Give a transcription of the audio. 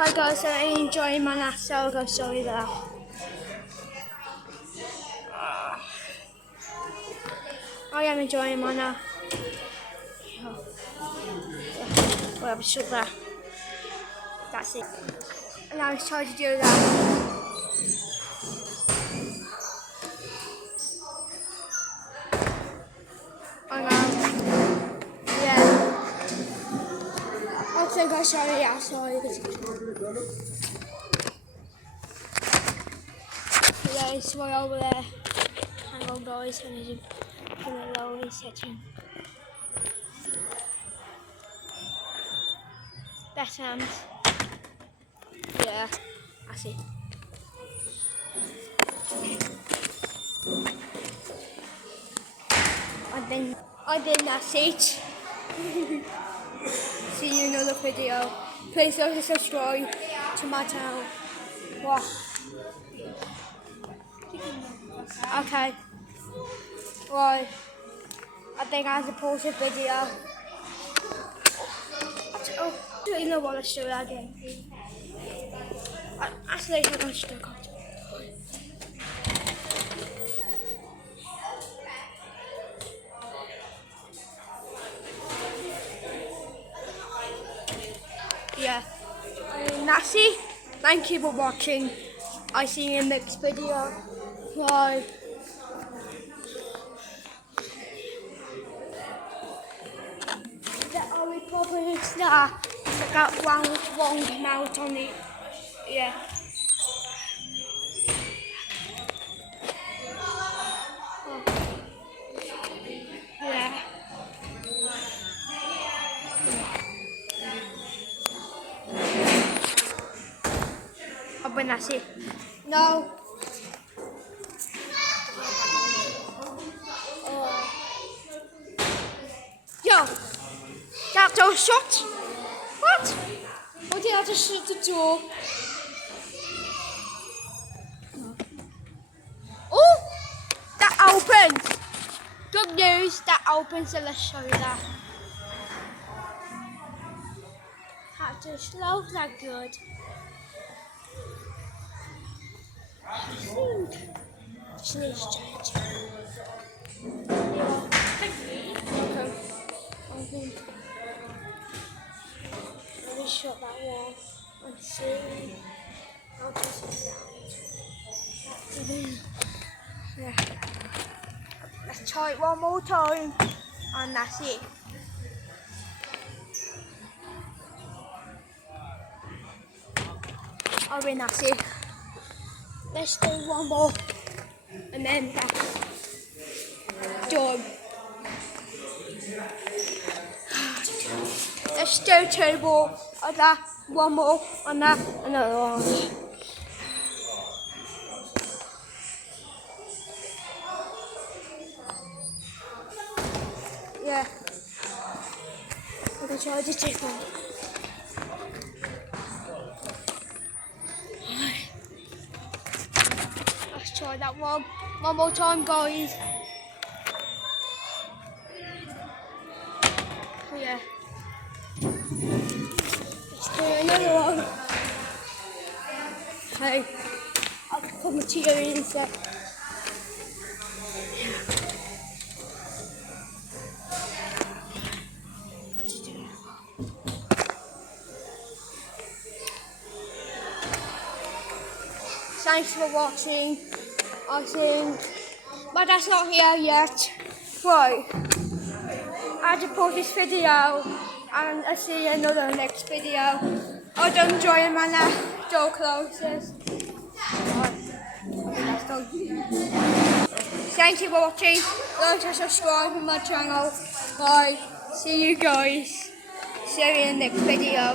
Okay guys, so I'm enjoying my nap, so I'll go show you that. I am enjoying my nap. Whatever, shut that. That's it. And now it's time to do that. I know. Yeah. I think I'll show you outside. Yeah, it's way over there. Hang on guys, I need to put a low setting. That sounds. Yeah, I see. I think that's it. See you in another video. Please don't subscribe to my channel. What? Okay. Right. I think I have to pause the video. Oh, you know what? Let's do that again. Actually, I got stuck on. Yeah. That's it. Thank you for watching. I see you in the next video. Bye. The only problem is that I got one mouth on it. Yeah. Yeah. I'll bring that it. No. Yo, that door shut. What? What did I just shut the door? Oh, that opened. Good news, that opened, so let's show you that. That just looks that good. I think just needs to change. Yeah. Okay. Let me shut that wall and see how does it sound. Yeah. Let's try it one more time and that's it. I mean that's it. Let's do one more and then that's done. Let's do two more of that, one more on that, another one. Yeah. I'm gonna try this different. Let's try that one more time, guys. Yeah. Let's do another one. Hey, I'll put my tea in a sec. Thanks for watching. I think my dad's not here yet. Right. I had to pause this video and I'll see you in another next video. I don't enjoy my door closes. Right. Thank you for watching. Like and subscribe to my channel. Bye. See you guys. See you in the next video.